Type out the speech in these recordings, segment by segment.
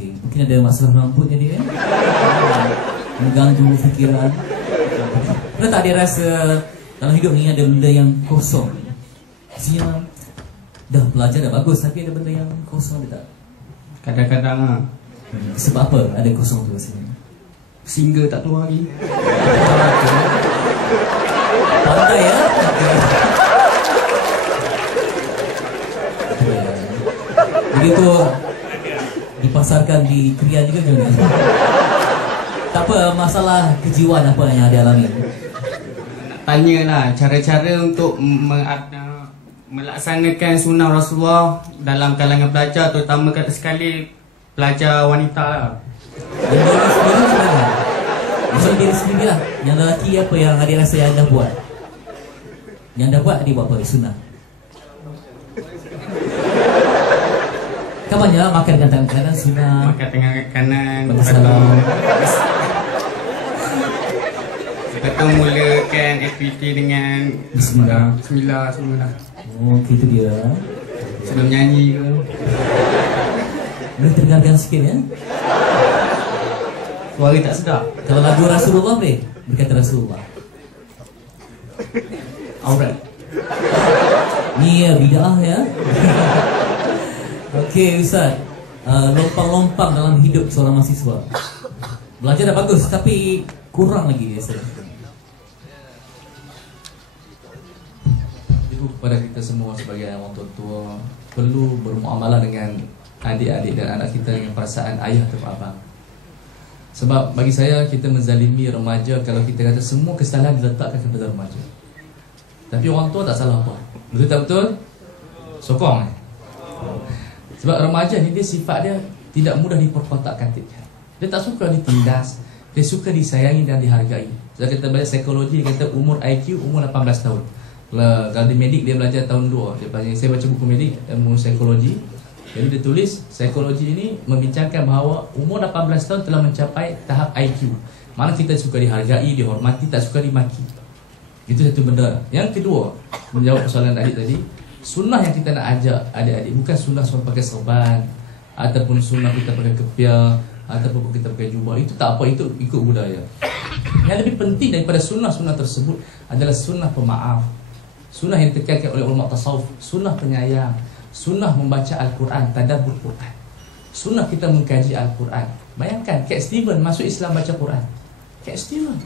Okey, mungkin ada masalah rambut jadi mengganggu fikiran. Pernah tak dia rasa dalam hidup ni ada benda yang kosong? Maksudnya dah belajar dah bagus tapi ada benda yang kosong, ada tak? Kadang-kadang lah. Sebab apa ada kosong tu rasanya? Single tak keluar lagi. Pandai ya? Jadi tu dipasarkan di Krian juga ke? Tak apa, masalah kejiwaan apa yang dia alami? Tanyalah cara-cara untuk melaksanakan sunnah Rasulullah dalam kalangan pelajar, terutama sekali pelajar wanita lah. Yang diri sendiri sebenarnya. Maksud diri sendiri lah. Yang lelaki apa yang adik rasa yang anda buat? Yang anda buat, adik buat apa? Sunnah. Kan banyak makan dengan tangan kanan sunnah. Makan tangan kanan. Bersalam. Kita mulakan aktiviti dengan Bismillah. Bismillah. Oh, itu dia. Sebelum nyanyi ke. Boleh terdengarkan sikit ya. Suara tak sedap. Kalau lagu Rasulullah boleh berkata Rasulullah. Aurat. Ni ya bid'ah ya. Okey Ustaz, lompang-lompang dalam hidup seorang mahasiswa. Belajar dah bagus tapi kurang lagi ya Ustaz. Kepada kita semua sebagai orang tua perlu bermuamalah dengan adik-adik dan anak kita dengan perasaan ayah atau abang. Sebab bagi saya kita menzalimi remaja kalau kita kata semua kesalahan diletakkan kepada remaja. Tapi orang tua tak salah apa. Betul tak betul? Sokong. Sebab remaja ni dia sifat dia tidak mudah diperkotak-katikkan. Dia tak suka ditindas, dia suka disayangi dan dihargai. Sebab kita belajar psikologi, kata umur IQ umur 18 tahun. Kalau di medik dia belajar tahun 2. Saya baca buku medik, ilmu psikologi. Jadi dia tulis psikologi ini membincangkan bahawa umur 18 tahun telah mencapai tahap IQ. Mana kita suka dihargai, dihormati, tak suka dimaki. Itu satu benda. Yang kedua, menjawab persoalan adik tadi, sunnah yang kita nak ajak adik-adik bukan sunnah pakai serban ataupun sunnah kita pakai kepiah ataupun kita pakai jubah. Itu tak apa, itu ikut budaya. Yang lebih penting daripada sunnah-sunnah tersebut adalah sunnah pemaaf, sunnah yang ditekankan oleh ulama tasawuf, sunnah penyayang, sunnah membaca Al-Quran, tadabbur Quran, sunnah kita mengkaji Al-Quran. Bayangkan Cat Steven masuk Islam baca Quran. Cat Steven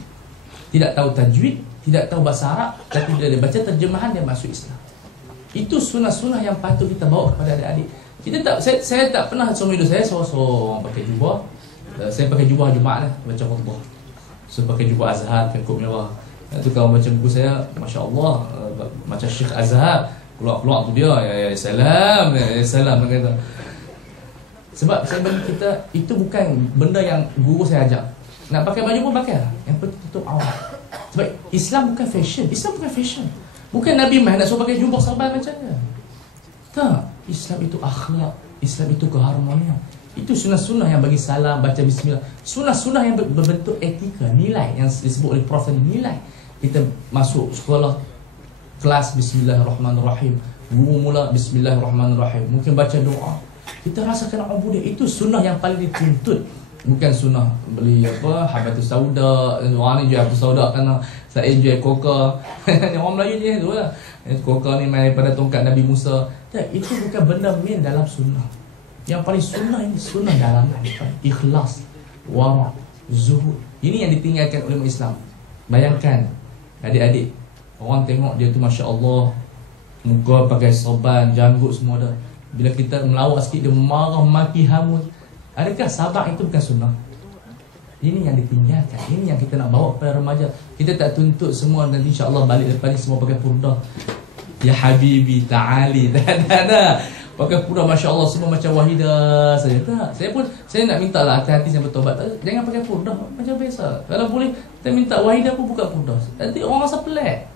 tidak tahu tajwid, tidak tahu bahasa Arab, tapi bila dia baca terjemahan dia masuk Islam. Itu sunnah-sunnah yang patut kita bawa kepada adik-adik. Kita tak, saya tak pernah seumur hidup saya seorang pakai jubah. Saya pakai jubah Jumaat lah, baca khutbah. So pakai jubah Azhar, kekut mewah. Itu kalau baca buku saya, Masya Allah, macam Syekh Azhar, keluar-keluar tu dia, ya salam, ya salam, kata. Sebab saya bagi kita, itu bukan benda yang guru saya ajak. Nak pakai baju pun pakai lah. Yang penting tutup aurat. Sebab Islam bukan fashion. Islam bukan fashion. Bukan Nabi Muhammad nak suruh pakai jubah serban macam mana. Tak. Islam itu akhlak. Islam itu keharmonian. Itu sunnah-sunnah yang bagi salam, baca bismillah. Sunnah-sunnah yang berbentuk etika, nilai yang disebut oleh Prof. Nilai. Kita masuk sekolah, kelas bismillahirrahmanirrahim. Guru mula bismillahirrahmanirrahim. Mungkin baca doa. Kita rasakan ubudiyah. Itu sunnah yang paling dituntut. Bukan sunnah beli apa habatus sauda, orang ni jual habatus sauda kan saya jual coca. Orang Melayu je tu lah. Coca ni main daripada tongkat Nabi Musa. Tak, itu bukan benda main dalam sunnah. Yang paling sunnah ini sunnah dalam ikhlas, wara', zuhud. Ini yang ditinggalkan oleh Islam. Bayangkan adik-adik, orang tengok dia tu Masya Allah, muka pakai sorban, janggut semua dah. Bila kita melawak sikit dia marah, maki, hamun. Adakah sabar itu bukan sunnah? Ini yang ditinggalkan. Ini yang kita nak bawa kepada remaja. Kita tak tuntut semua nanti insya-Allah balik lepas ni semua pakai purdah. Ya Habibi ta'ali. Tak. Pakai purdah Masya Allah semua macam Wahidah saja. Tak. Saya nak minta lah hati-hati yang bertobat. Jangan pakai purdah macam biasa. Kalau boleh kita minta Wahidah pun buka purdah. Nanti orang rasa pelik.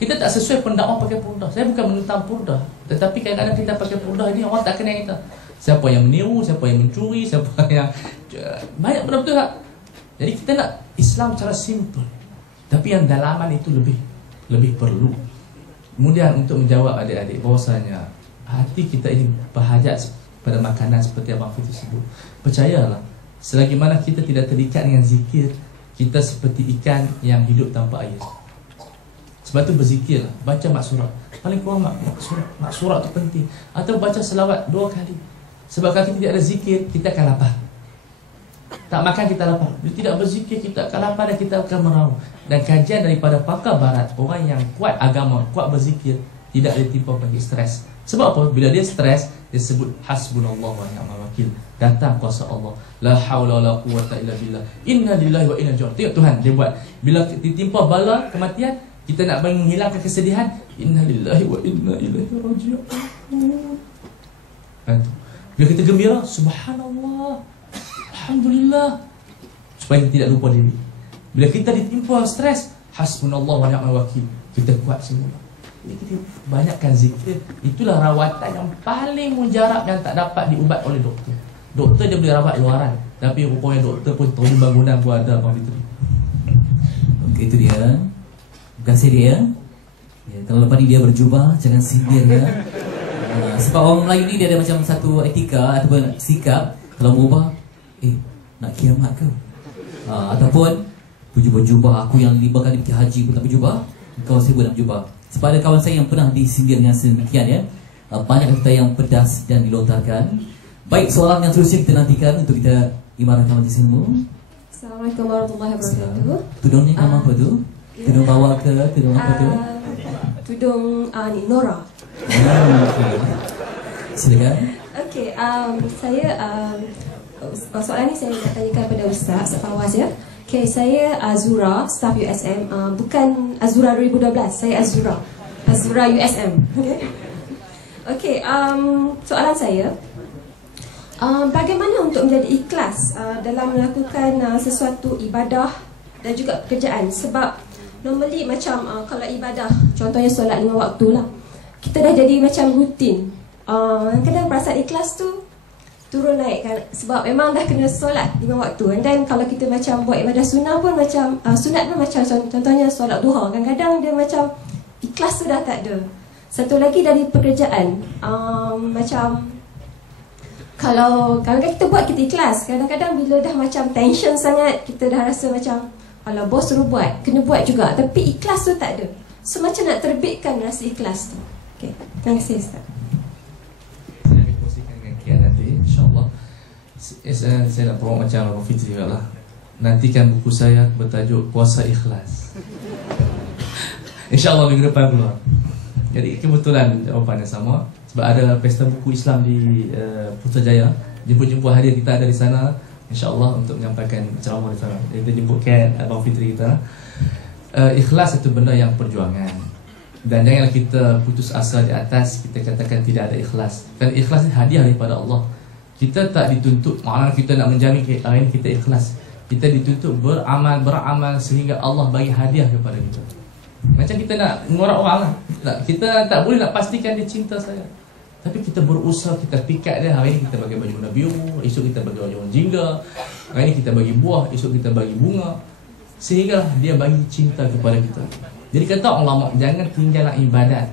Kita tak sesuai pendakwah pakai purdah. Saya bukan menentang purdah, tetapi kadang-kadang kita pakai purdah ini orang tak kenal kita. Siapa yang meniru, siapa yang mencuri, siapa yang banyak betul-betul tak? Jadi kita nak Islam secara simple, tapi yang dalaman itu lebih perlu. Kemudian untuk menjawab adik-adik bahwasanya hati kita ini berhajat pada makanan seperti Abang Fitri sebut. Percayalah, selagi mana kita tidak terikat dengan zikir, kita seperti ikan yang hidup tanpa air. Sebab tu berzikirlah, baca maksurat. Paling kurang maksurat tu penting. Atau baca selawat 2 kali. Sebab kalau kita tidak ada zikir, kita akan lapar. Tak makan kita lapar. Bila tidak berzikir, kita akan lapar dan kita akan meraung. Dan kajian daripada pakar barat, orang yang kuat agama, kuat berzikir, tidak ditimpa penyakit stres. Sebab apa? Bila dia stres, dia sebut hasbunallah wa ni'mal wakil. Datang kuasa Allah. La haula wala quwwata illa billah. Inna lillahi wa inna ilaihi raji'un. Tengok Tuhan dia buat. Bila ditimpa bala kematian, kita nak menghilangkan kesedihan, inna lillahi wa inna ilaihi raji'un. Bila kita gembira, subhanallah, alhamdulillah. Supaya kita tidak lupa diri. Bila kita ditimpa stres, hasbunallah wa ni'mal wakil. Kita kuat semua. Kita banyakkan zikir. Itulah rawatan yang paling mujarab yang tak dapat diubat oleh doktor. Doktor dia boleh rawat luaran, tapi rupanya doktor pun tolong bangunan pun ada, Abang Fitri. Okey, itu dia. Terima kasih dia. Ya, kalau lepas ni dia berjubah, jangan sindir ya. Sebab orang Melayu ni dia ada macam satu etika ataupun sikap, kalau berubah, nak kiamat ke? Ataupun berjubah, aku yang 5 kali pergi haji pun tak berjubah, kau sibuk nak berjubah. Sebab ada kawan saya yang pernah disindir dengan sedemikian ya. Banyak kata yang pedas dan dilontarkan. Baik, soalan yang seterusnya kita nantikan untuk kita imarahkan majlis ilmu. Assalamualaikum warahmatullahi wabarakatuh. Tudung ni nama apa tu? Tudung bawah ke? Tudung apa tu? Tudung ni Nora. Okay. Silakan. Okey, saya soalan ni saya nak tanyakan kepada Ustaz Fawaz ya. Okay, saya Azura, staff USM. Bukan Azura 2012, saya Azura USM. Okay, soalan saya, bagaimana untuk menjadi ikhlas dalam melakukan sesuatu ibadah dan juga pekerjaan? Sebab normally macam kalau ibadah, contohnya solat 5 waktu lah, kita dah jadi macam rutin. Kadang perasaan ikhlas tu turun naik kan, sebab memang dah kena solat 5 waktu. And then kalau kita macam buat ibadah sunnah pun macam sunat pun macam contohnya solat duha, kadang-kadang dia macam ikhlas tu dah tak ada. Satu lagi dari pekerjaan, macam kalau kadang-kadang kita buat kita ikhlas, kadang-kadang bila dah macam tension sangat, kita dah rasa macam alah bos suruh buat, kena buat juga, tapi ikhlas tu tak ada. So macam nak terbitkan rasa ikhlas tu. Okay, terima kasih Ustaz. Nanti insyaAllah saya nak promote macam Abang Fitri juga lah. Nantikan buku saya bertajuk Puasa Ikhlas. InsyaAllah minggu depan keluar. Jadi kebetulan jawapannya sama. Sebab ada pesta buku Islam di Putrajaya. Jemput-jemput hadiah kita ada di sana, InsyaAllah untuk menyampaikan ceramah di sana. Jadi kita jemputkan Abang Fitri kita. Ikhlas itu benda yang perjuangan. Dan janganlah kita putus asa di atas, kita katakan tidak ada ikhlas. Dan ikhlas ni hadiah daripada Allah. Kita tak dituntut, maknanya kita nak menjamin hari ini kita ikhlas. Kita dituntut beramal sehingga Allah bagi hadiah kepada kita. Macam kita nak mengorak orang lah. Kita tak boleh nak pastikan dia cinta saya, tapi kita berusaha, kita pikat dia. Hari ini kita bagi baju warna biru, esok kita bagi baju warna jingga, hari ini kita bagi buah, esok kita bagi bunga, sehingga dia bagi cinta kepada kita. Jadi kata ulama, jangan tinggalkan ibadat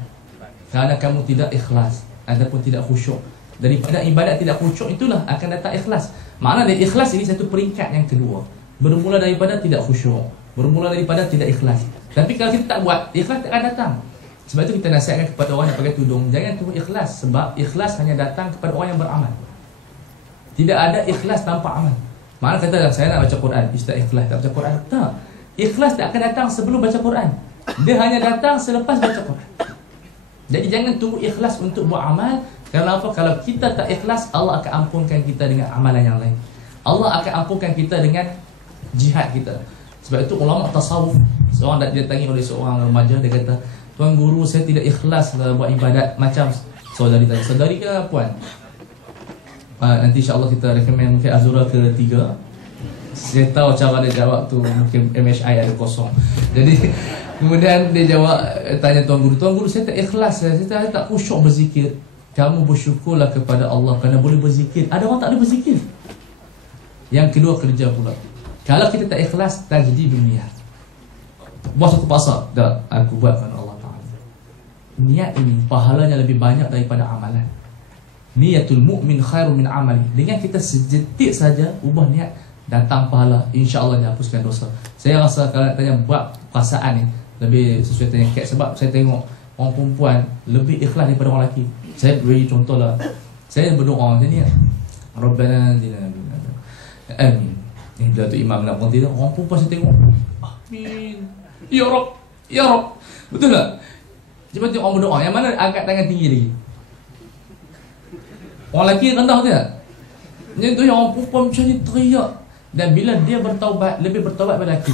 kerana kamu tidak ikhlas ataupun tidak khusyuk. Daripada ibadat tidak khusyuk itulah akan datang ikhlas. Makna dari ikhlas ini satu peringkat yang kedua. Bermula daripada tidak khusyuk, bermula daripada tidak ikhlas. Tapi kalau kita tak buat, ikhlas tak akan datang. Sebab itu kita nasihatkan kepada orang yang pakai tudung, jangan tunggu ikhlas. Sebab ikhlas hanya datang kepada orang yang beramal. Tidak ada ikhlas tanpa amal. Makna kata saya nak baca Quran, Ustaz ikhlas tak baca Quran. Tak. Ikhlas tak akan datang sebelum baca Quran. Dia hanya datang selepas baca Quran. Jadi jangan tunggu ikhlas untuk buat amal. Kerana apa? Kalau kita tak ikhlas, Allah akan ampunkan kita dengan amalan yang lain. Allah akan ampunkan kita dengan jihad kita. Sebab itu ulama tasawuf, seorang didatangi oleh seorang remaja, dia kata, Tuan Guru, saya tidak ikhlas buat ibadat. Macam saudari tanya, saudari ke puan? Nanti insyaAllah kita recommend mungkin Azura ke-3. Saya tahu cara dia jawab tu, mungkin MHI ada kosong. Jadi kemudian dia jawab, tanya Tuan Guru, saya tak ikhlas, saya tak khusyuk berzikir. Kamu bersyukurlah kepada Allah kerana boleh berzikir. Ada orang tak boleh berzikir. Yang kedua, kerja pula. Kalau kita tak ikhlas, tajdi dunia. Buat satu pasar, dah aku buat kerana Allah Ta'ala. Niat ini pahalanya lebih banyak daripada amalan. Niyatul mu'min khairun min amali. Dengan kita sejetik saja ubah niat, datang pahala, insya-Allah dihapuskan dosa. Saya rasa kalau tanya buat perasaan ni lebih sesuai dengan kat, sebab saya tengok orang perempuan lebih ikhlas daripada orang lelaki. Saya beri contohlah. Saya berdoa macam ni. Rabbana zidna amin. Ni bila tu imam nak berhenti, orang perempuan saya tengok, amin. Ya Rabb, ya Rabb. Betul tak? Cuba tengok orang berdoa, yang mana angkat tangan tinggi lagi? Orang lelaki rendah ke tak? Yang tu yang orang perempuan macam ni teriak. Dan bila dia bertaubat, lebih bertaubat pada lelaki.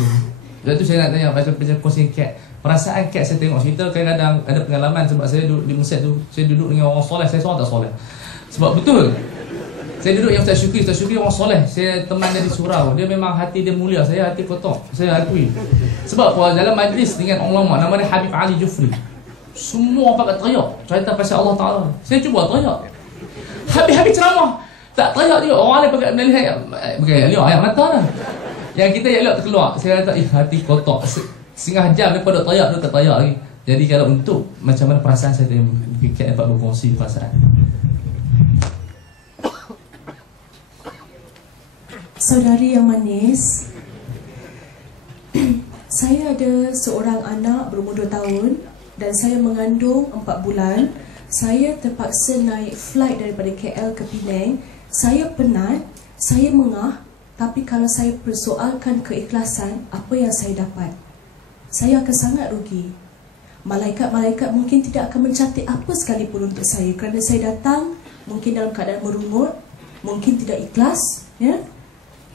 Lepas tu saya nak tanya, pasal kongsi cat. Perasaan cat saya tengok cerita, kadang-kadang ada pengalaman. Sebab saya duduk di Mesir tu, saya duduk dengan orang soleh, saya seorang tak soleh. Sebab betul, saya duduk yang Ustaz Syukri orang soleh. Saya teman dia di surau, dia memang hati dia mulia, saya hati kotor. Saya akui. Sebab dalam majlis dengan orang lama, nama dia Habib Ali Jufri, semua orang pakai teriak cerita pasal Allah Ta'ala. Saya cuba teriak, Habib ceramah, tak teriak dia. Orang lain pakai ayat mata lah. Yang kita elok terkeluar. Saya kata, hati kotor. Setengah jam lepas duk teriak, duk tak teriak lagi. Jadi kalau untuk macam mana perasaan saya tadi, kita dapat berkongsi perasaan. Saudari yang manis, saya ada seorang anak berumur 2 tahun dan saya mengandung 4 bulan. Saya terpaksa naik flight daripada KL ke Penang. Saya penat, saya mengah, tapi kalau saya persoalkan keikhlasan, apa yang saya dapat? Saya akan sangat rugi. Malaikat-malaikat mungkin tidak akan mencatat apa sekalipun untuk saya kerana saya datang mungkin dalam keadaan merungut, mungkin tidak ikhlas, ya.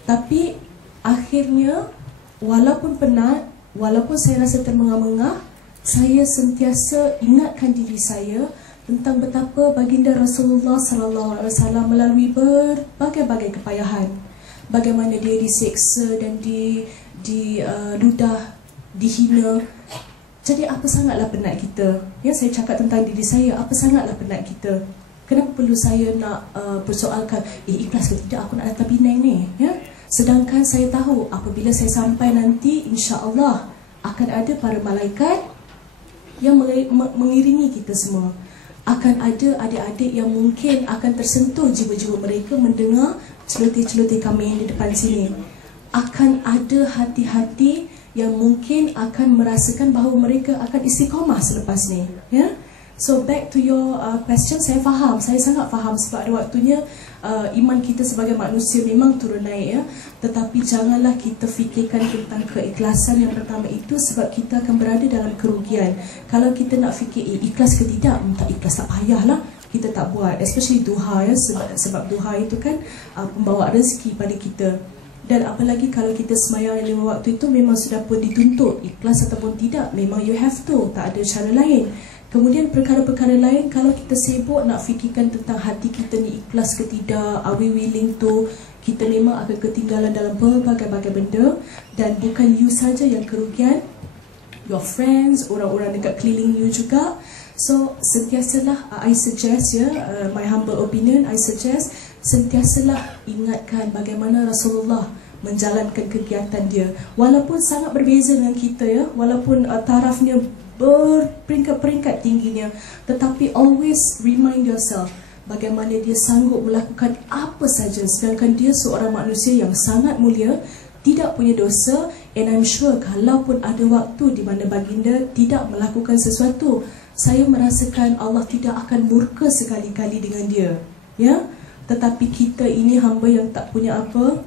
Tapi akhirnya walaupun penat, walaupun saya rasa termengah-mengah, saya sentiasa ingatkan diri saya tentang betapa baginda Rasulullah sallallahu alaihi wasallam melalui berbagai-bagai kepayahan, bagaimana dia diseksa dan diludah, dihina. Jadi apa sangatlah penat kita. Ya, saya cakap tentang diri saya, apa sangatlah penat kita. Kenapa perlu saya nak persoalkan ikhlas ke tidak aku nak datang Penang ni, ya? Sedangkan saya tahu apabila saya sampai nanti, insya-Allah akan ada para malaikat yang mengiringi kita semua. Akan ada adik-adik yang mungkin akan tersentuh jiwa-jiwa mereka mendengar celoteh-celoteh kami yang di depan sini. Akan ada hati-hati yang mungkin akan merasakan bahawa mereka akan istiqamah selepas ni, ya. So back to your question, saya faham, saya sangat faham sebab ada waktunya iman kita sebagai manusia memang turun naik, ya. Tetapi janganlah kita fikirkan tentang keikhlasan yang pertama itu, sebab kita akan berada dalam kerugian. Kalau kita nak fikir ikhlas ke tidak, tak ikhlas tak payahlah, kita tak buat. Especially duha, ya, sebab duha itu kan pembawa rezeki pada kita. Dan apalagi kalau kita semayang 5 waktu itu memang sudah pun dituntut, ikhlas ataupun tidak, memang you have to, tak ada cara lain. Kemudian perkara-perkara lain, kalau kita sibuk nak fikirkan tentang hati kita ni ikhlas ke tidak, are we willing to, kita memang akan ketinggalan dalam berbagai-bagai benda. Dan bukan you saja yang kerugian, your friends, orang-orang dekat keliling you juga. So sentiasalah, I suggest, ya, my humble opinion, I suggest sentiasalah ingatkan bagaimana Rasulullah menjalankan kegiatan dia. Walaupun sangat berbeza dengan kita, ya, walaupun tarafnya berperingkat-peringkat tingginya, tetapi always remind yourself bagaimana dia sanggup melakukan apa saja, sedangkan dia seorang manusia yang sangat mulia, tidak punya dosa. And I'm sure kalaupun ada waktu di mana baginda tidak melakukan sesuatu, saya merasakan Allah tidak akan murka sekali-kali dengan dia, ya. Tetapi kita ini hamba yang tak punya apa,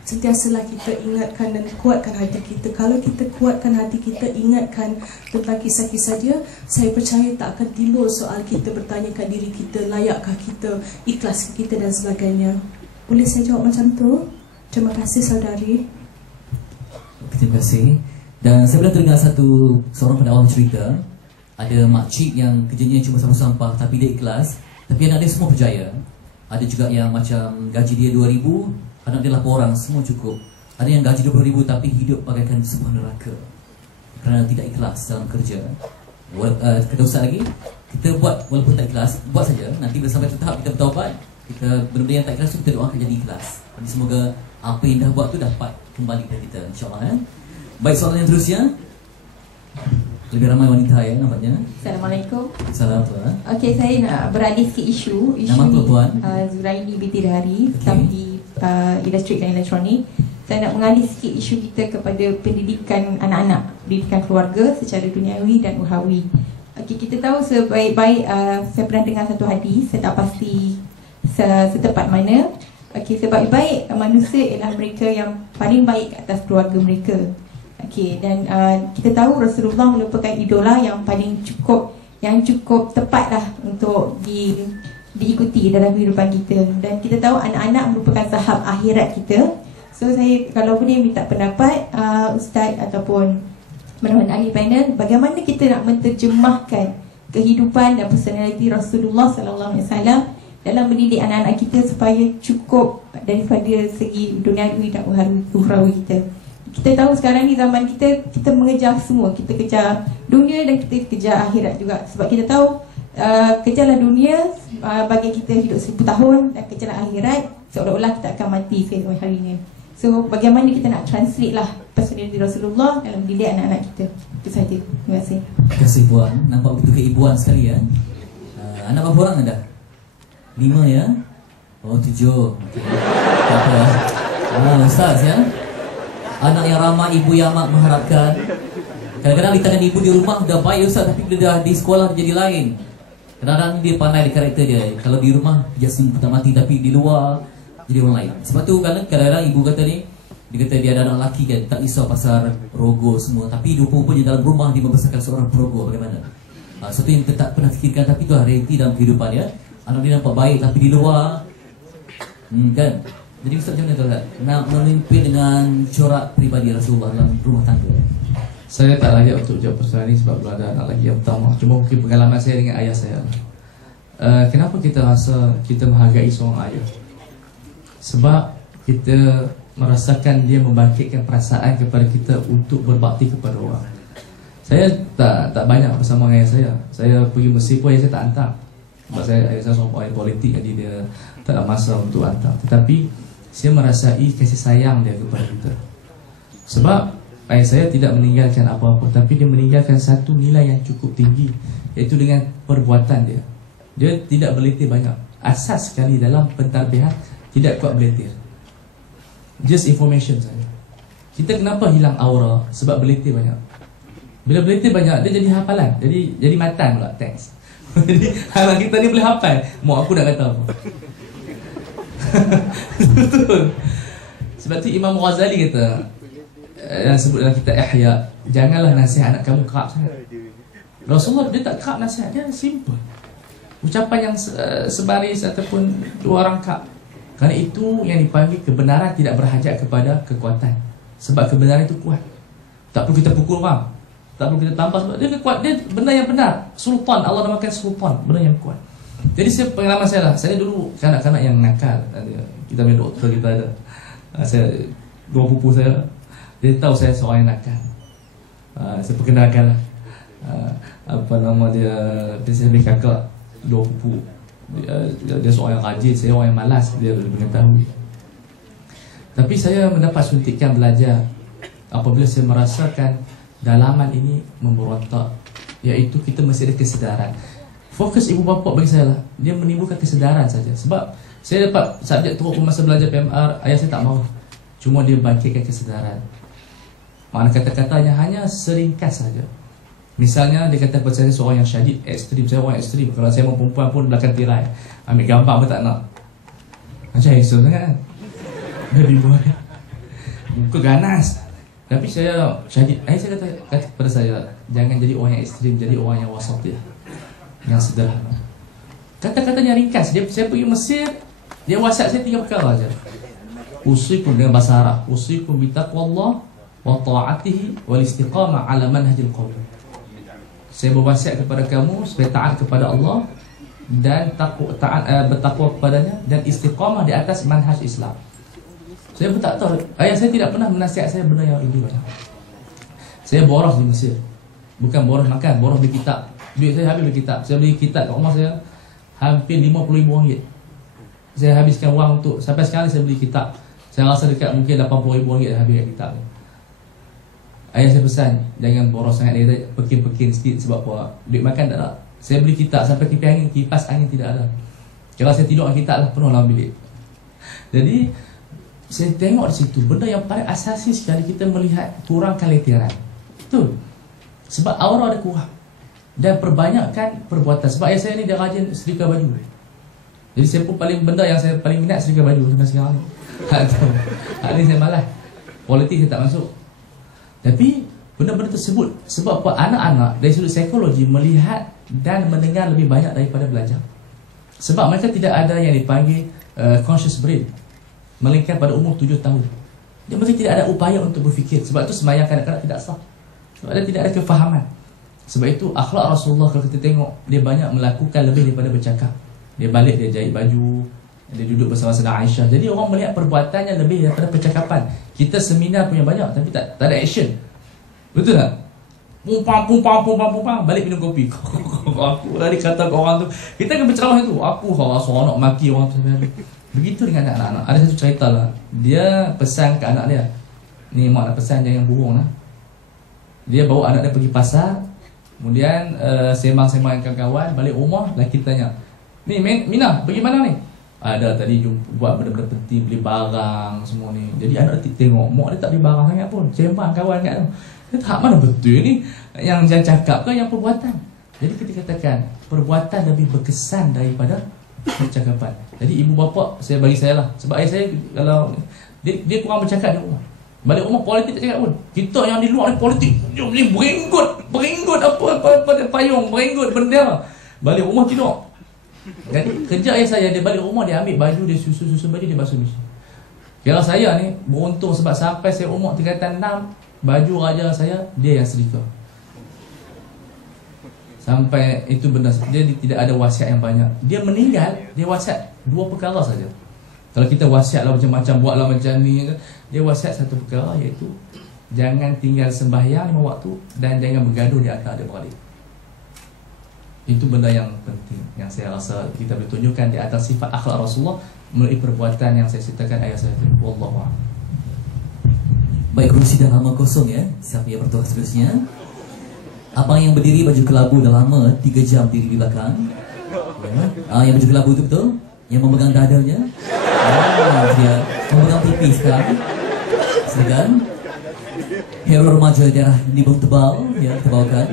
sentiasalah kita ingatkan dan kuatkan hati kita. Kalau kita kuatkan hati kita, ingatkan tentang kisah-kisah dia, saya percaya tak akan timbul soal kita bertanyakan diri kita, layakkah kita, ikhlas kita dan sebagainya. Boleh saya jawab macam tu? Terima kasih saudari. Terima kasih. Dan saya pernah dengar seorang pendakwah cerita, ada makcik yang kerjanya cuma sapu sampah tapi dia ikhlas, tapi anak dia semua berjaya. Ada juga yang macam gaji dia 2,000, anak dia 8 orang, semua cukup. Ada yang gaji 20,000 tapi hidup bagaikan sebuah neraka kerana tidak ikhlas dalam kerja. Kata Ustaz lagi, kita buat walaupun tak ikhlas, buat saja. Nanti bila sampai tahap kita bertaubat, kita benda-benda yang tak ikhlas tu kita doakan jadi ikhlas. Jadi semoga apa yang dah buat tu dapat kembali kepada kita, insya-Allah, ya. Baik, soalan yang terusnya. Lebih ramai wanita ya nampaknya. Assalamualaikum. Salam tuan. Okey, saya nak beralih sikit isu. Nama tu puan? Zuraini binti Dahari, staff di Elektrik dan Elektronik. Saya nak mengalih sikit isu kita kepada pendidikan anak-anak, pendidikan keluarga secara duniawi dan uhawi. Okey, kita tahu sebaik-baik, saya pernah dengar satu hadis, saya tak pasti setepat mana. Okey, sebaik-baik manusia ialah mereka yang paling baik atas keluarga mereka. Okey, dan kita tahu Rasulullah merupakan idola yang paling cukup tepatlah untuk diikuti dalam kehidupan kita. Dan kita tahu anak-anak merupakan sahab akhirat kita. So saya kalau boleh minta pendapat Ustaz ataupun mana-mana ahli panel, bagaimana kita nak menterjemahkan kehidupan dan personaliti Rasulullah sallallahu alaihi wasallam dalam mendidik anak-anak kita supaya cukup daripada segi duniawi dan ukhrawi kita. Kita tahu sekarang ni zaman kita mengejar semua. Kita kejar dunia dan kita kejar akhirat juga. Sebab kita tahu kejarlah dunia bagi kita hidup 1000 tahun, dan kejarlah akhirat seolah-olah kita akan mati keesokan harinya. So bagaimana kita nak translate lah personality Rasulullah dalam mendidik anak-anak kita. Itu saja. Terima kasih. Terima kasih puan. Nampak begitu keibuan sekali ya. Anak berapa orang anda? 5 ya? Oh 7. Okay. Tak apa. Ustaz ya. Anak yang ramah, ibu yang amat mengharapkan. Kadang-kadang di tangan ibu di rumah dah baik Ustaz, tapi bila dah di sekolah jadi lain. Kadang-kadang dia pandai di karakter dia. Kalau di rumah dia tak mati, tapi di luar jadi orang lain. Sebab tu kadang-kadang ibu kata ni, dia kata dia ada anak lelaki kan, tak risau pasal rogo semua, tapi rupa-rupanya dalam rumah dia membesarkan seorang perogo. Bagaimana? Satu yang kita tak pernah fikirkan, tapi itu realiti dalam kehidupan dia. Anak dia nampak baik, tapi di luar kan. Jadi Ustaz macam mana tu Ustaz? Nak memimpin dengan corak peribadi Rasulullah dalam rumah tangga. Saya tak layak untuk jawab persoalan ini sebab belum ada anak lagi yang pertama. Cuma mungkin pengalaman saya dengan ayah saya. Kenapa kita rasa kita menghargai seorang ayah? Sebab kita merasakan dia membangkitkan perasaan kepada kita untuk berbakti kepada orang. Saya tak banyak bersama dengan ayah saya. Saya pergi Mesir pun ayah saya tak hantar. Sebab ayah saya seorang ahli politik, jadi dia tak ada masa untuk hantar. Tetapi saya merasai kasih sayang dia kepada kita. Sebab ayah saya tidak meninggalkan apa-apa, tapi dia meninggalkan satu nilai yang cukup tinggi, iaitu dengan perbuatan dia. Dia tidak berletir banyak. Asas sekali dalam pentadbiran, tidak kuat berletir. Just information saja. Kita kenapa hilang aura? Sebab berletir banyak. Bila berletir banyak, dia jadi hafalan. Jadi matan pula teks. Jadi hal kita ni boleh hafal. Mak aku nak kata apa. Betul. Sebab tu Imam Ghazali kata, yang sebut dalam kitab Ihya, janganlah nasihat anak kamu kerap sangat. Rasulullah dia tak kerap nasihat, dia simple. Ucapan yang sebaris ataupun 2 rangkap. Kerana itu yang dipanggil kebenaran tidak berhajat kepada kekuatan. Sebab kebenaran itu kuat. Tak perlu kita pukul orang, tak perlu kita tampar, sebab dia kuat. Dia benda yang benar. Sultan, Allah namakan sultan, benda yang kuat. Jadi pengalaman saya lah, saya dulu kanak-kanak yang nakal. Kita punya doktor kita ada, saya 2 pupu saya, dia tahu saya seorang yang nakal. Saya perkenalkan lah, apa nama dia, saya punya kakak 2 pupu, dia seorang yang rajin, saya orang yang malas, dia boleh mengetahui. Tapi saya mendapat suntikan belajar apabila saya merasakan dalaman ini memberontak, iaitu kita mesti ada kesedaran. Fokus ibu bapa bagi saya lah, dia menimbulkan kesedaran saja. Sebab saya dapat subjek teruk masa belajar PMR, ayah saya tak mahu, cuma dia bangkitkan kesedaran. Makna kata-katanya hanya seringkas saja. Misalnya dia kata kepada saya seorang yang syadid, ekstrim. Saya orang ekstrim. Kalau saya mau perempuan pun belakang tirai, ambil gambar pun tak nak. Macam Yesus sangat kan, Nabi buat muka ganas. Tapi saya syadid. Saya kata kepada saya, jangan jadi orang yang ekstrim, jadi orang yang wasatiyah, yang sederhana. Kata-katanya ringkas. Saya pergi Mesir, dia WhatsApp saya 3 perkara saja. Usikum dengan bahasa Arab, usikum bitaqwallah wa ta'atihi wal istiqamah ala manhajil qawm. Saya berwasiat kepada kamu supaya taat kepada Allah dan bertakwa kepadanya, dan istiqamah di atas manhaj Islam. Saya pun tak tahu, ayah saya tidak pernah menasihat saya benda yang ini banyak. Saya boros di Mesir, bukan boros makan, boros beli kitab. Duit saya habis beli kitab. Saya beli kitab kat rumah saya hampir RM50,000. Saya habiskan wang untuk, sampai sekarang saya beli kitab, saya rasa dekat mungkin RM80,000 habis kat kitab ni. Ayah saya pesan jangan boros sangat. Dia kata pekin-pekin sikit. Sebab apa? Duit makan tak ada. Saya beli kitab sampai kipas angin tidak ada. Kalau saya tidur dengan kitab lah, penuh dalam bilik. Jadi saya tengok di situ benda yang paling asasi sekali, kita melihat kurangkan literan. Betul. Sebab aura ada kurang. Dan perbanyakkan perbuatan. Sebab ayah saya ni dia rajin setrika baju. Jadi saya pun benda yang saya paling minat setrika baju sampai sekarang ni. Hal ni saya malas. Politik saya tak masuk. Tapi benda-benda tersebut, sebab apa? Anak-anak dari sudut psikologi melihat dan mendengar lebih banyak daripada belajar. Sebab mereka tidak ada yang dipanggil conscious brain, melainkan pada umur 7 tahun. Dia mereka tidak ada upaya untuk berfikir. Sebab itu sembahyang kadang-kadang tidak sah. Sebab dia tidak ada kefahaman. Sebab itu akhlak Rasulullah, kalau kita tengok, dia banyak melakukan lebih daripada bercakap. Dia balik, dia jahit baju, dia duduk bersama Sayyidah Aisyah. Jadi orang melihat perbuatannya lebih daripada percakapan. Kita seminar punya banyak, tapi tak ada action. Betul tak? Pumpang, balik minum kopi. Aku tadi kata ke orang tu, kita akan berceramah tu, aku seronok maki orang tu. Begitu dengan anak-anak. Ada satu cerita lah, dia pesan ke anak dia, ni mak nak pesan jangan burung lah. Dia bawa anak dia pergi pasar, kemudian sembang-sembang dengan kawan, balik rumah, lelaki tanya, ni Mina, pergi mana ni? Ada tadi buat benda-benda penting, beli barang semua ni. Jadi anak dia tengok, mak dia tak beli barang sangat pun, sembang kawan kat tu. Dia tak, mana betul ni, yang cakap ke yang perbuatan. Jadi kita katakan perbuatan lebih berkesan daripada percakapan. Jadi ibu bapa bagi saya lah, sebab ayah saya kalau dia kurang bercakap di rumah. Balik rumah politik tak cakap pun. Kita yang di luar ni politik, jom ni berenggut apa payung, berenggut bendera. Balik rumah tidur. Jadi kerja ayah saya, dia balik rumah, dia ambil baju, dia susun baju, dia basuh mesin. Kalau saya ni beruntung sebab sampai saya umur tingkatan 6, baju raja saya dia yang setrika. Sampai itu benda, dia tidak ada wasiat yang banyak. Dia meninggal, dia wasiat 2 perkara saja. Kalau kita wasiat lah macam-macam, buatlah macam ni, dia wasiat 1 perkara, iaitu jangan tinggal sembahyang 5 waktu dan jangan bergaduh di antara adik-beradik. Itu benda yang penting, yang saya rasa kita boleh tunjukkan di atas sifat akhlak Rasulullah melalui perbuatan yang saya ceritakan ayah saya. Wallahu a'lam. Baik, kerusi dah lama kosong ya. Siapa yang bertuah seterusnya? Abang yang berdiri baju kelabu dah lama 3 jam diri di belakang ya. Yang baju kelabu itu betul? Yang memegang dadanya? Dia memegang pipi sekarang. Silakan. Hero remaja daerah Nibung Tebal ya, kita bawakan.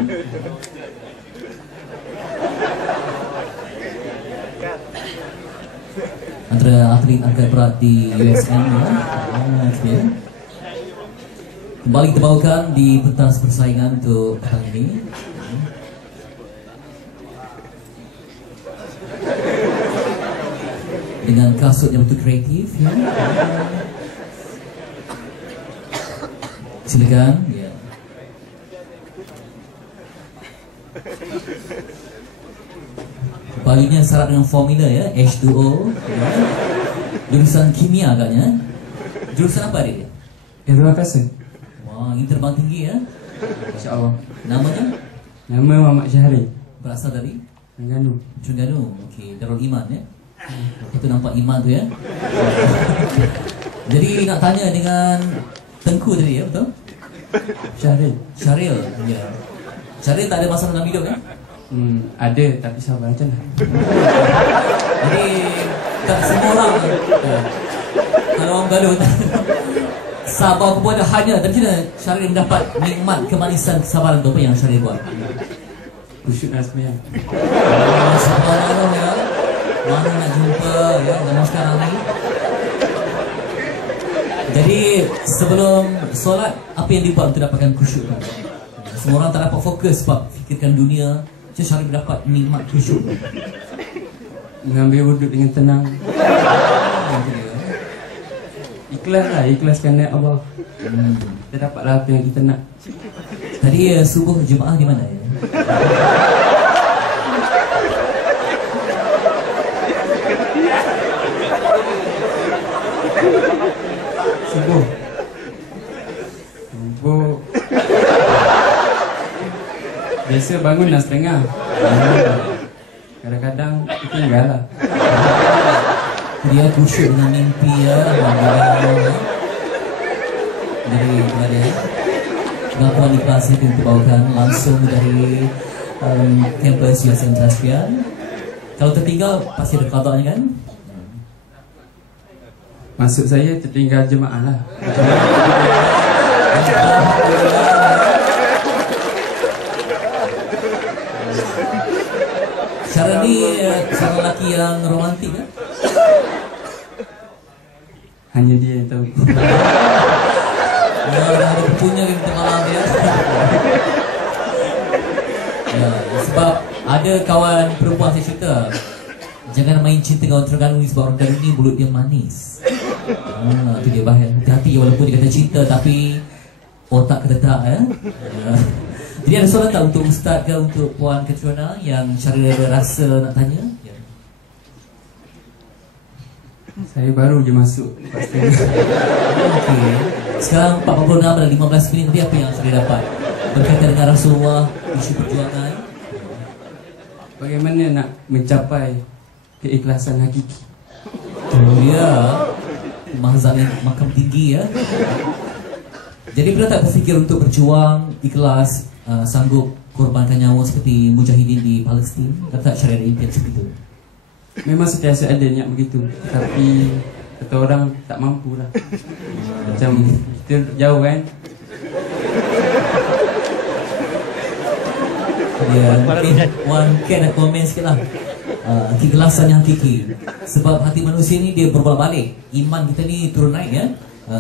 Antara atlet angkat berat di USM ya. Kembali kita bawakan di pentas persaingan untuk petang ini. Dengan kasut yang betul kreatif ya. Silakan ya. Bajunya syarat dengan formula ya, H2O ya. Jurusan kimia agaknya. Jurusan apa dia? Aerokasa. Wah, ini terbang tinggi ya. InsyaAllah. Namanya? Nama Muhammad Syahri. Berasal dari? Terengganu. Okey, Darul Iman ya. Itu nampak iman tu ya. Jadi nak tanya dengan Tengku tadi ya, betul? Syaril ya. Syaril tak ada masalah dalam hidup ya? Ada, tapi sabar macam mana? Jadi tak semua orang ya. Kalau orang gaduh sabar kepada hanya, dan macam mana Syaril mendapat nikmat kemanisan kesabaran tu, apa yang Syaril buat? Khusyuk dan semayang. Subhanallah ya. Mana nak jumpa ya zaman sekarang ni. Jadi sebelum solat, apa yang dibuat untuk dapatkan khusyuk? Semua orang tak dapat fokus sebab fikirkan dunia. Macam Syaril mendapat nikmat khusyuk? Mengambil wuduk dengan tenang. Ikhlas kerana Allah. Kita dapatlah apa yang kita nak. Tadi subuh Jumaat di mana ya? Subuh. Biasa bangun 6:30. Kadang-kadang tinggal lah. Dia khusyuk dengan mimpi ya. Jadi kepada pengakuan ikhlas yang kita bawakan langsung dari kampus USM Traspian. Kalau tertinggal pasti ada kabarnya kan? Maksud saya tertinggal jemaah lah. Cara ni sama lelaki yang romantik kan? Hanya dia yang tahu. Ya, dah ada punya kita malam ya. Ya, sebab ada kawan perempuan saya cerita, jangan main cinta dengan orang Terengganu ni sebab orang Terengganu ni mulut dia manis. Itu dia bahaya. Hati-hati walaupun dia kata cinta tapi otak kedetak ya. Jadi ada soalan tak untuk Ustaz ke untuk Puan Katrina yang cara dia rasa nak tanya? Ya. Saya baru je masuk. Okey. Sekarang 46 dan 15 minit tadi apa yang saya dapat berkaitan dengan Rasulullah, isu perjuangan? Bagaimana nak mencapai keikhlasan hakiki? Ya, mazhab yang makam tinggi ya. Jadi pernah tak berfikir untuk berjuang, ikhlas, sanggup korbankan nyawa seperti mujahidin di Palestin? Tak syariat impian seperti itu? Memang sentiasa ada niat begitu, tapi kata orang tak mampu lah. Macam kita jauh kan. Ya, mungkin Wan Ken nak komen sikit lah. Keikhlasan yang hakiki. Sebab hati manusia ni dia berbolak-balik. Iman kita ni turun naik ya.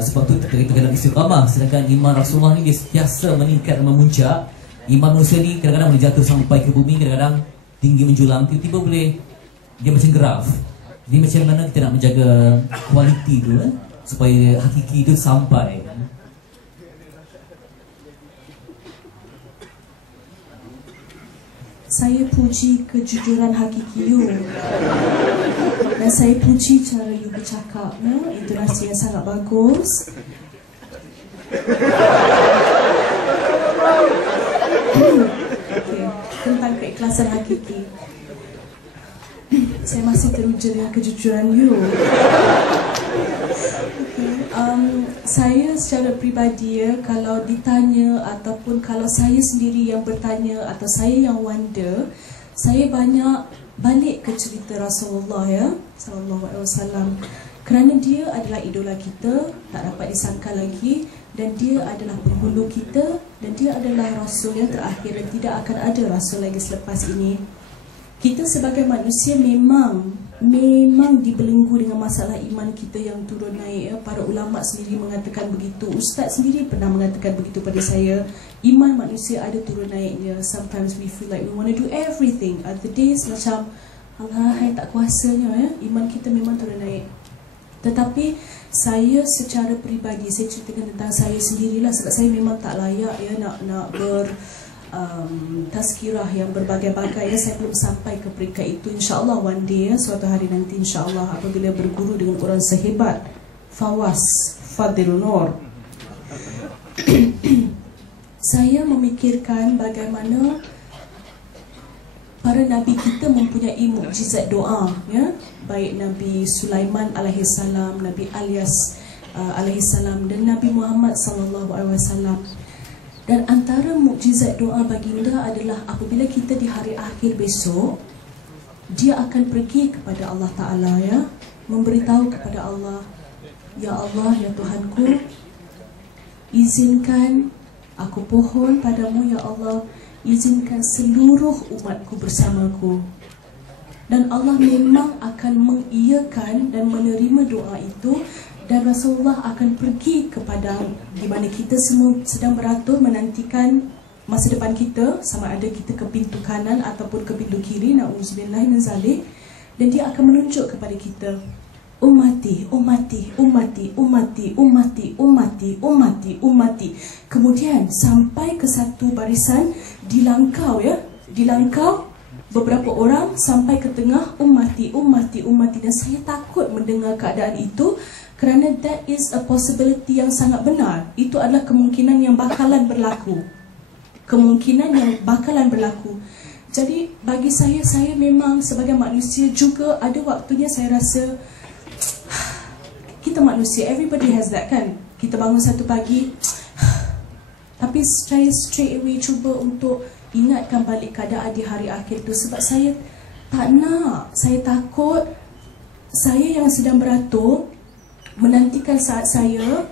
Sebab tu kita kena istiqamah. Sedangkan iman Rasulullah ni dia sentiasa meningkat dan memuncak. Iman manusia ni kadang-kadang boleh jatuh sampai ke bumi, kadang-kadang tinggi menjulang, tiba-tiba boleh dia macam graf. Jadi macam mana kita nak menjaga kualiti tu supaya hakiki itu sampai. Saya puji kejujuran hakiki you. Dan saya puji cara you bercakap ya. Intonasi yang sangat bagus. Okay. Tentang keikhlasan hakiki, saya masih teruja dengan kejujuran you. Saya secara peribadi ya, kalau ditanya ataupun kalau saya sendiri yang bertanya atau saya yang wonder, saya banyak balik ke cerita Rasulullah ya, sallallahu alaihi wasallam. Kerana dia adalah idola kita, tak dapat disangka lagi, dan dia adalah penghulu kita, dan dia adalah rasul yang terakhir dan tidak akan ada rasul lagi selepas ini. Kita sebagai manusia memang dibelenggu dengan masalah iman kita yang turun naik ya. Para ulama sendiri mengatakan begitu. Ustaz sendiri pernah mengatakan begitu pada saya. Iman manusia ada turun naiknya. Sometimes we feel like we want to do everything. Other days macam Allah tak kuasanya ya. Iman kita memang turun naik. Tetapi saya secara peribadi, saya ceritakan tentang saya sendirilah, sebab saya memang tak layak ya nak tazkirah yang berbagai-bagai ya. Saya belum sampai ke peringkat itu. InsyaAllah one day ya, suatu hari nanti insyaAllah apabila berguru dengan orang sehebat Fawaz Fadil Nur. Saya memikirkan bagaimana para nabi kita mempunyai mukjizat doa ya. Baik Nabi Sulaiman alaihissalam, Nabi Alyas alaihissalam dan Nabi Muhammad sallallahu alaihi wasallam. Dan antara mukjizat doa baginda adalah apabila kita di hari akhir besok, dia akan pergi kepada Allah Ta'ala ya, memberitahu kepada Allah, ya Allah, ya Tuhanku, izinkan aku pohon padamu ya Allah, izinkan seluruh umatku bersamaku. Dan Allah memang akan mengiyakan dan menerima doa itu. Dan Rasulullah akan pergi kepada di mana kita semua sedang beratur menantikan masa depan kita, sama ada kita ke pintu kanan ataupun ke pintu kiri, na'udzubillah min zalik. Dan dia akan menunjuk kepada kita, ummati, ummati, ummati, ummati, ummati, ummati, ummati, ummati. Kemudian sampai ke satu barisan dilangkau ya, dilangkau beberapa orang sampai ke tengah, ummati, ummati, ummati. Dan saya takut mendengar keadaan itu, kerana that is a possibility yang sangat benar. Itu adalah kemungkinan yang bakalan berlaku. Kemungkinan yang bakalan berlaku. Jadi bagi saya memang sebagai manusia juga ada waktunya saya rasa kita manusia, everybody has that kan. Kita bangun satu pagi, Tapi saya straight away cuba untuk ingatkan balik keadaan di hari akhir tu. Sebab saya tak nak, saya takut saya yang sedang beratur menantikan saat saya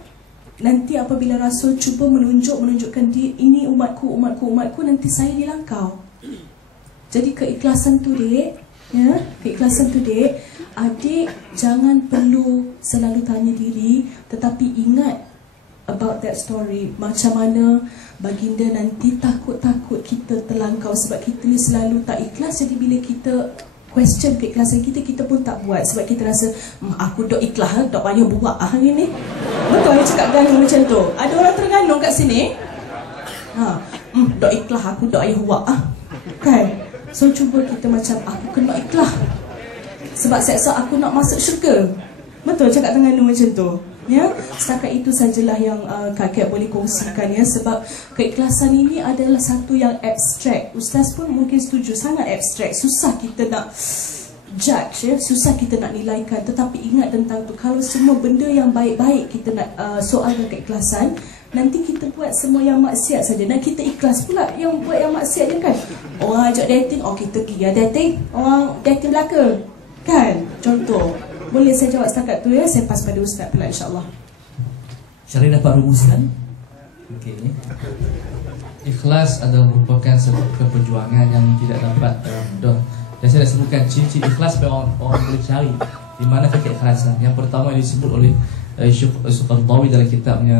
nanti apabila Rasul cuba menunjukkan ini umatku, nanti saya dilangkau. Jadi keikhlasan tu dek, ya, keikhlasan tu dek, adik jangan perlu selalu tanya diri, tetapi ingat about that story. Macam mana baginda nanti takut-takut kita terlangkau sebab kita ni selalu tak ikhlas. Jadi bila kita question keikhlasan kita, kita pun tak buat sebab kita rasa aku dok ikhlas, dok payah buat hari ni. Betul yang cakap ganung macam tu. Ada orang terganung kat sini. Dok ikhlas, aku dok payah buat kan. So cuba kita macam aku kena ikhlas sebab seksa aku nak masuk syurga. Betul cakap Terengganu macam tu. Ya, setakat itu sajalah yang kakek boleh kongsikan ya, sebab keikhlasan ini adalah satu yang abstrak. Ustaz pun mungkin setuju, sangat abstrak, susah kita nak judge ya, susah kita nak nilaikan. Tetapi ingat tentang tu, kalau semua benda yang baik-baik kita nak soalkan keikhlasan, nanti kita buat semua yang maksiat saja dan kita ikhlas pula yang buat yang maksiat je kan. Orang ajak dating, kita pergi dating, orang dating belaka kan, contoh. Boleh saya jawab setakat tu ya, saya pas pada Ustaz pula insyaAllah. Syarif dapat rumuskan? Okey. Ikhlas adalah merupakan satu perjuangan yang tidak dapat mudah. Dan saya dah sebutkan ciri-ciri ikhlas supaya orang boleh cari di mana keikhlasan. Yang pertama yang disebut oleh Syekh Al-Qaradawi dalam kitabnya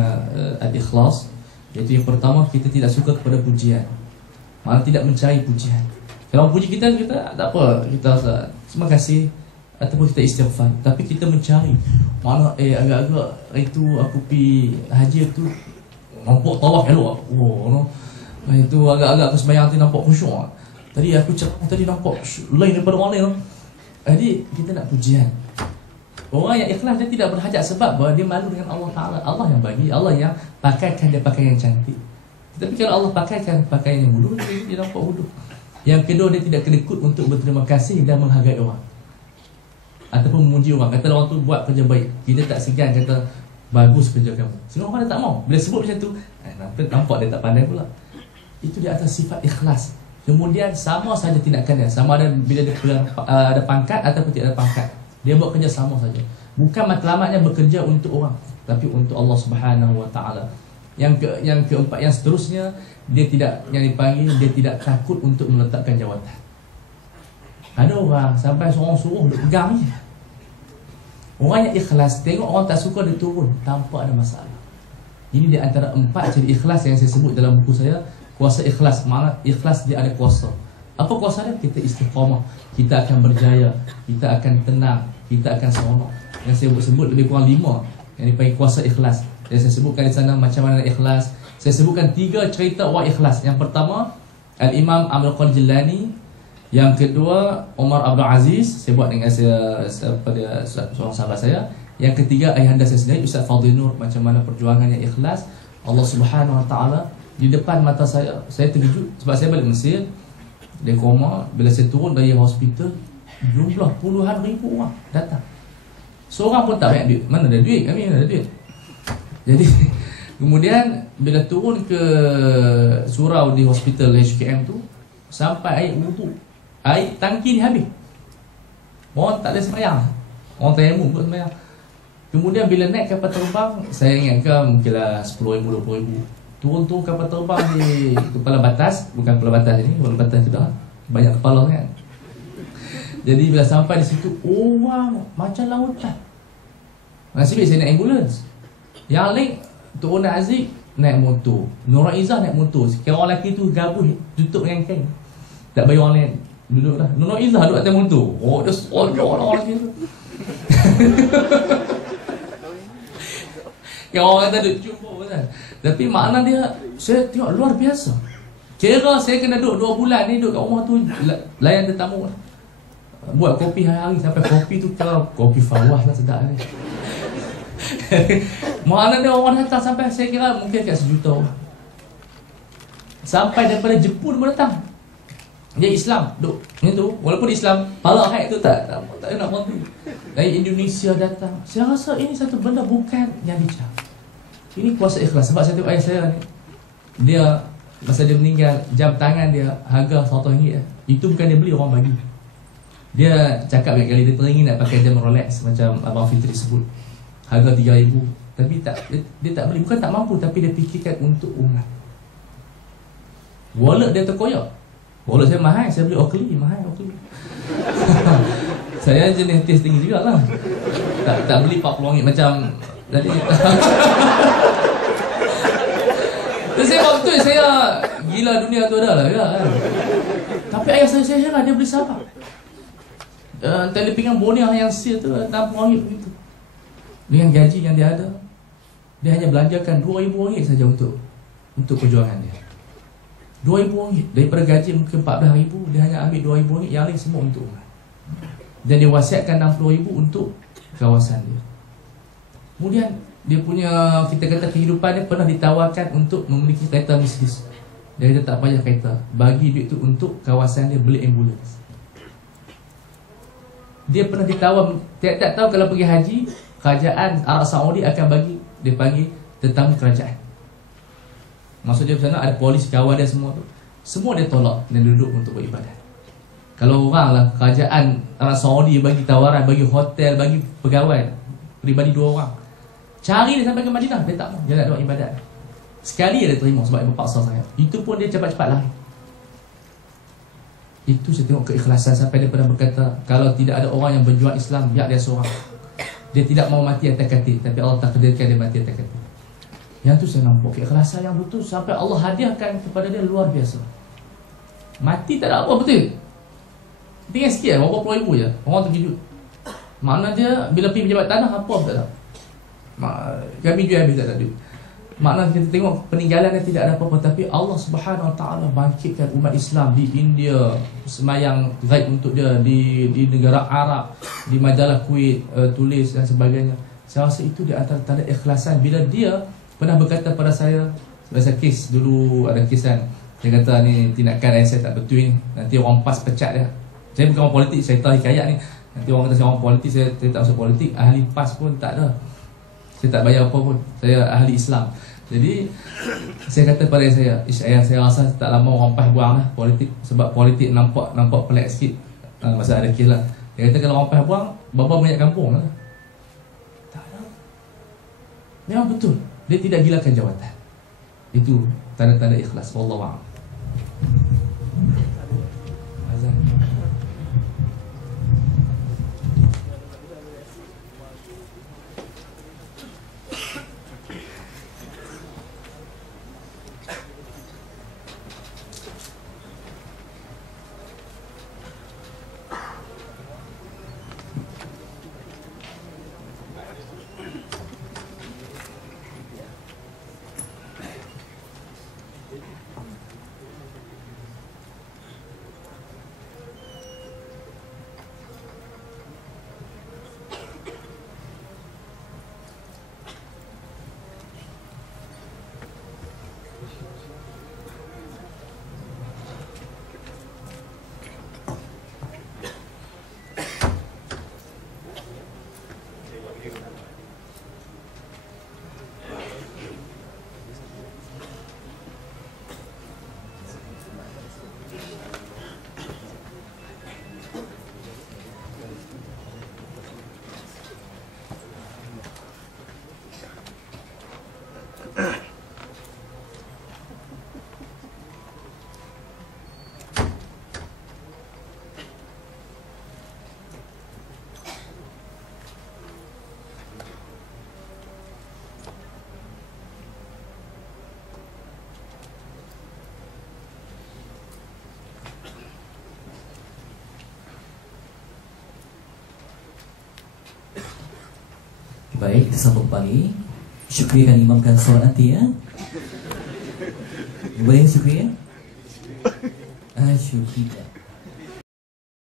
Al-Ikhlas, iaitu yang pertama, kita tidak suka kepada pujian. Malah tidak mencari pujian. Kalau puji kita tak apa, kita rasa terima kasih ataupun kita istighfar, tapi kita mencari mana agak-agak itu aku pi haji tu nampak tawaf elok. Itu agak-agak aku sembahyang tu nampak khusyuk. Tadi aku cakap tadi nampak lain daripada orang lain. Jadi kita nak pujian. Orang yang ikhlas dia tidak berhajat sebab bahawa dia malu dengan Allah Ta'ala. Allah yang bagi, Allah yang pakaikan dia pakaian yang cantik. Tapi kalau Allah pakaikan pakaian yang bodoh, dia nampak bodoh. Yang kedua, dia tidak kedekut untuk berterima kasih dan menghargai orang ataupun memuji orang. Kata orang tu buat kerja baik, kita tak segan kata bagus kerja kamu. Sebab orang dia tak mau. Bila sebut macam tu, nampak dia tak pandai pula. Itu di atas sifat ikhlas. Kemudian sama saja tindakan dia, sama ada bila dia ada pangkat ataupun tidak ada pangkat, dia buat kerja sama saja. Bukan matlamatnya bekerja untuk orang, tapi untuk Allah Subhanahu Wa Taala. Yang keempat, yang seterusnya, dia tidak, yang dipanggil, dia tidak takut untuk meletakkan jawatan. Ada orang sampai seorang suruh duk pegang je. Orang yang ikhlas, tengok orang tak suka dia turun tanpa ada masalah. Ini di antara 4 ciri ikhlas yang saya sebut dalam buku saya, kuasa ikhlas. Mana ikhlas dia ada kuasa. Apa kuasa dia? Kita istiqamah, kita akan berjaya, kita akan tenang, kita akan seronok. Yang saya sebut lebih kurang 5 yang dipanggil kuasa ikhlas. Dan saya sebutkan di sana macam mana ikhlas. Saya sebutkan 3 cerita orang ikhlas. Yang pertama, Al-Imam Abdul Qadir Jilani. Yang kedua, Umar Abdul Aziz. Saya buat dengan pada seorang sahabat saya. Yang ketiga, ayahanda saya sendiri, Ustaz Fadil Nur. Macam mana perjuangan yang ikhlas. Allah Subhanahu Wa Taala di depan mata saya terkejut sebab saya balik Mesir, dia koma. Bila saya turun dari hospital, jumlah puluhan ribu orang datang. Seorang pun tak banyak duit. Mana ada duit? Kami mana ada duit. Jadi kemudian bila turun ke surau di hospital HKM tu, sampai air wudu, air tangki ni habis. Orang tak ada sembahyang, orang tayamum buat sembahyang. Kemudian bila naik kapal terbang, saya ingatkan mungkinlah 10,000, 20,000. Turun kapal terbang di kepala batas. Bukan kepala batas ini, kepala batas tu dah banyak kepala kan. Jadi bila sampai di situ, orang macam lautan. Nasib baik saya naik ambulans. Yang lain turun Aziz naik motor, Nur Izzah naik motor. Sekarang orang lelaki tu gabung tutup dengan kain, tak bagi orang lain duduk dah. Nur Izzah duduk atas motor. Dia orang lelaki tu. Yang orang kata duduk jumpa kan. Tapi makna dia, saya tengok luar biasa. Kira saya kena duduk 2 bulan ni, duduk kat rumah tu layan tetamu. Buat kopi hari-hari sampai kopi tu kira kopi fawah lah, sedap ni. Mana dia orang datang sampai saya kira mungkin kat 1 juta orang. Sampai daripada Jepun pun datang. Dia Islam, duk macam tu. Walaupun Islam, pala haid tu tak nak bantu. Dari Indonesia datang. Saya rasa ini satu benda bukan yang dicari. Ini kuasa ikhlas. Sebab saya tengok ayah saya ni, Dia masa dia meninggal, jam tangan dia harga RM100. Itu bukan dia beli, orang bagi. Dia cakap banyak kali dia teringin nak pakai jam Rolex macam Abang Fitri sebut, harga RM3,000. Tapi dia tak beli, bukan tak mampu, tapi dia fikirkan untuk umat. Wallet dia terkoyak. Wallet saya mahal, saya beli Oakley, mahal Oakley. Saya jenis taste tinggi juga lah. Tak beli RM40 macam tadi. Terus saya waktu saya gila dunia tu dah lah kan. Tapi ayah saya heran, dia beli Sabah. Telepingan Bonia yang seal tu RM60 begitu. Dengan gaji yang dia ada, dia hanya belanjakan RM2,000 saja untuk perjuangan dia. RM2,000 daripada gaji mungkin RM14,000, dia hanya ambil RM2,000, yang lain semua untuk umat. Dan dia wasiatkan RM60,000 untuk kawasan dia. Kemudian dia punya, kita kata kehidupan dia pernah ditawarkan untuk memiliki kereta Mercedes. Dia kata tak payah kereta, bagi duit tu untuk kawasan dia beli ambulans. Dia pernah ditawar, tak tahu kalau pergi haji, kerajaan Arab Saudi akan bagi, dia panggil tetamu kerajaan. Maksud dia sana ada polis kawal dia semua tu. Semua dia tolak dan duduk untuk beribadat. Kalau orang lah, kerajaan Arab Saudi bagi tawaran, bagi hotel, bagi pegawai peribadi 2 orang, cari dia sampai ke Madinah, dia tak mau, dia nak buat ibadat. Sekali dia terima sebab dia berpaksa sangat. Itu pun dia cepat-cepat lari. Itu saya tengok keikhlasan sampai dia pernah berkata, kalau tidak ada orang yang berjuang Islam, biar dia seorang. Dia tidak mau mati atas katil, tapi Allah takdirkan dia mati atas katil. Yang tu saya nampak keikhlasan yang betul sampai Allah hadiahkan kepada dia luar biasa. Mati tak ada apa betul. Tinggal sikit berapa puluh ribu je, orang terkejut. Makna dia bila pergi pejabat tanah apa tak ada. Kami jual habis tak ada duit. Makna kita tengok peninggalan dia tidak ada apa-apa, tapi Allah Subhanahu Wa Taala bangkitkan umat Islam di India, semayang gaib untuk dia di negara Arab, di majalah Kuwait tulis dan sebagainya. Saya rasa itu di antara tanda ikhlasan. Bila dia pernah berkata pada saya, masa kes dulu ada kes kan, dia kata ni tindakan yang saya tak betul ni, nanti orang PAS pecat dia. Saya bukan orang politik, saya tahu hikayat ni. Nanti orang kata saya orang politik, saya tak masuk politik. Ahli PAS pun tak ada, saya tak bayar apa pun, saya ahli Islam. Jadi saya kata pada saya rasa tak lama orang PAS buang lah politik. Sebab politik nampak pelik sikit. Masa ada kes lah, dia kata kalau orang PAS buang, berapa banyak kampung lah. Tak ada. Memang betul, dia tidak gilakan jawatan. Itu tanda-tanda ikhlas. Wallahualam. Azan. Baik, kita sambung kembali. Syukri akan imamkan solat nanti ya. Boleh Syukri ya? Syukri.